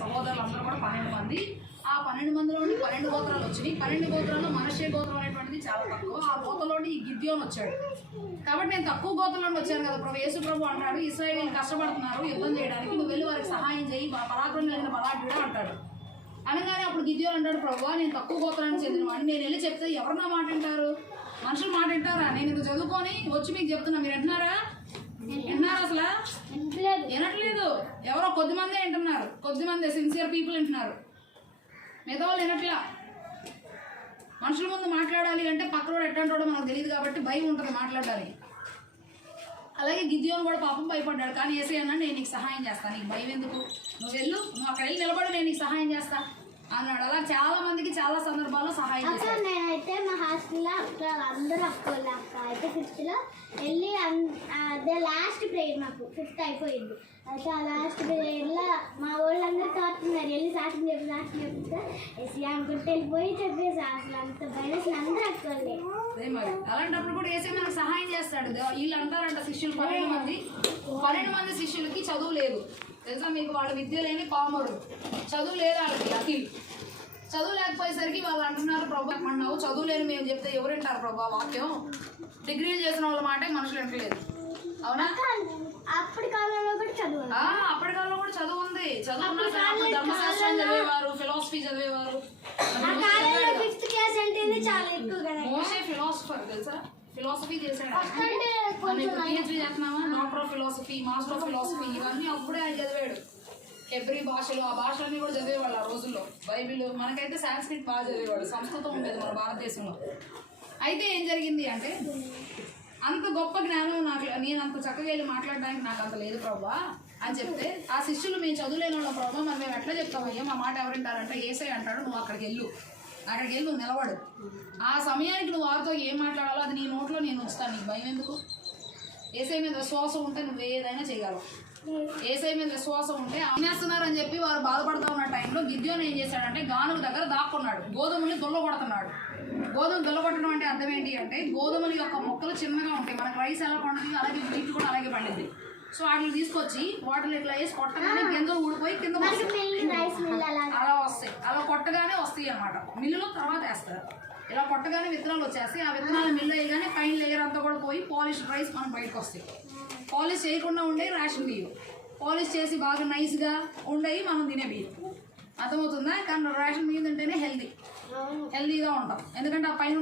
సహోదరులు అందరూ కూడా 12 మంది. ఆ 12 మందిలో 12 గోత్రాలు వచ్చినాయి. 12 గోత్రాల్లో మనష్షే గోత్రం అనేటువంటిది చాలా తక్కువ. ఆ గోత్రంలో ఈ గిద్యోను వచ్చాడు. కాబట్టి నేను తక్కువ గోత్రంలో వచ్చాను కదా ప్రభు. యేసు ప్రభు అంటాడు, ఇశ్రాయేలీయులు కష్టపడుతున్నారు యుద్ధం చేయడానికి, నువ్వు వెళ్ళి వారికి సహాయం చేయి, పరాక్రమం కలిగిన బలాఢ్యుడు అంటాడు. అనగానే అప్పుడు గిద్యోను అంటాడు, ప్రభు నేను తక్కువ గోత్రానికి చెందినవాడిని, నేను వెళ్ళి చెప్తే ఎవరు నా మాట వింటారు? మనుషులు మాట వింటారా? నేను ఇది చదువుకొని వచ్చి మీకు చెప్తున్నా, మీరు వింటున్నారా? వింటున్నారు? అసలు వినట్లేదు. ఎవరో కొద్దిమందే వింటున్నారు, కొద్దిమంది సిన్సియర్ పీపుల్ వింటున్నారు, మిగతా వాళ్ళు వినట్లా. మనుషుల ముందు మాట్లాడాలి అంటే పక్కనోడు ఎట్టంటాడో మనకు తెలియదు కాబట్టి భయం ఉంటుంది మాట్లాడాలి. అలాగే గిద్యోను కూడా పాపం భయపడ్డాడు. కానీ యేసయ్య అన్నాడు, నేను నీకు సహాయం చేస్తాను, నీకు భయం ఎందుకు, నువ్వు వెళ్ళు, నువ్వు అక్కడ వెళ్ళి నిలబడి, నేను నీకు సహాయం చేస్తా అన్నాడు. అలా చాలా మందికి చాలా సందర్భాల్లో సహాయం చేస్తాడు. నేనైతే మా హాస్టల్లో అందరూ అక్క అయితే 5th లో వెళ్ళి అదే లాస్ట్ ప్రేయర్, మాకు 5th అయిపోయింది. అయితే ఆ లాస్ట్ ప్రేయర్లో మా వాళ్ళందరూ కాస్తున్నారు, వెళ్ళి సాక్షి చెప్తే ఎస్సీ అనుకుంటే వెళ్ళిపోయి చెప్పేసి అసలు అంత భయం, అందరూ అక్కలే. అదే మరి అలాంటప్పుడు కూడా యేసయ్య మనకు సహాయం చేస్తాడు. వీళ్ళు అంటారంట శిష్యులు 12 మంది శిష్యులకి చదువు లేదు తెలుసా మీకు. వాళ్ళు విద్య లేని పామరుడు, చదువు లేదు వాళ్ళకి. అఖిల్ చదువు లేకపోయేసరికి వాళ్ళు అంటున్నారు, ప్రభా అన్నావు చదువు లేని మేము చెప్తే ఎవరు వింటారు ప్రభా వాక్యం? డిగ్రీలు చేసిన వాళ్ళ మాటే మనుషులు వింటలేదు, అవునా? అప్పటి కాలంలో కూడా చదువు, అప్పటి కాలంలో కూడా చదువు ఉంది. చదువు ధర్మశాస్త్రం చదివేవారు, ఫిలాసఫీ చదివేవారు. మోసే ఫిలాసఫర్ తెలుసా, ఫిలాసఫీ చేశాడు. పిహెచ్డీ చేస్తున్నావా, doctor of philosophy, master of philosophy, ఇవన్నీ అప్పుడే ఆయన చదివాడు. హెబ్రీ భాషలు, ఆ భాషలన్నీ కూడా చదివేవాళ్ళు ఆ రోజుల్లో. బైబిల్, మనకైతే సాంస్క్రిట్ బాగా చదివేవాడు, సంస్కృతం ఉండేది మన భారతదేశంలో. అయితే ఏం జరిగింది అంటే, అంత గొప్ప జ్ఞానం నాకు, నేను అంత చక్కగా వెళ్ళి మాట్లాడడానికి నాకు అంత లేదు ప్రభా అని చెప్తే, ఆ శిష్యులు మేము చదువులేని వాళ్ళం ప్రభా, మరి మేము ఎట్లా చెప్తామయ్యా, మా మాట ఎవరింటారంటే యేసయ్య అంటాడు, నువ్వు అక్కడికి వెళ్ళి నువ్వు నిలబడు, ఆ సమయానికి నువ్వు వారితో ఏం మాట్లాడాలో అది నీ నోట్లో నేను ఉంచుతాను, నీకు భయం ఎందుకు? యేసయ్య మీద విశ్వాసం ఉంటే నువ్వు ఏదైనా చేయగలవు. యేసయ్య మీద విశ్వాసం ఉంటే అమ్మేస్తున్నారని చెప్పి వారు బాధపడుతూ ఉన్న టైంలో గిద్యోను ఏం చేశాడంటే గానుగ దగ్గర దాక్కున్నాడు, గోధుమని దొల్లగొడుతున్నాడు. గోధుమ దొల్లగొట్టడం అంటే అర్థం ఏంటి అంటే, గోధుమల యొక్క మొక్కలు చిన్నగా ఉంటాయి, మనకు రైస్ ఎలా పండుతుంది అలాగే వీటి కూడా అలాగే పండింది. సో వాటిని తీసుకొచ్చి వాటిని ఇట్లా వేసి కొట్టగానే గింజలు ఊడిపోయి కింద అలా వస్తాయి. అలా కొట్టగానే వస్తాయి అన్నమాట. మిల్లులో తర్వాత వేస్తారు. ఇలా కొట్టగానే విత్తనాలు వచ్చేస్తాయి. ఆ విత్తనాలు మిల్లు వేయగానే పైన లేయర్ అంతా కూడా పోయి పాలిష్ రైస్ మనం బయటకు వస్తాయి. పాలిష్ చేయకుండా ఉండే రేషన్ బియ్యం, పాలిష్ చేసి బాగా నైస్గా ఉండేవి మనం తినే బియ్యం. అర్థమవుతుందా? కానీ రేషన్ బియ్యం తింటేనే హెల్తీగా ఉంటాం, ఎందుకంటే ఆ పైన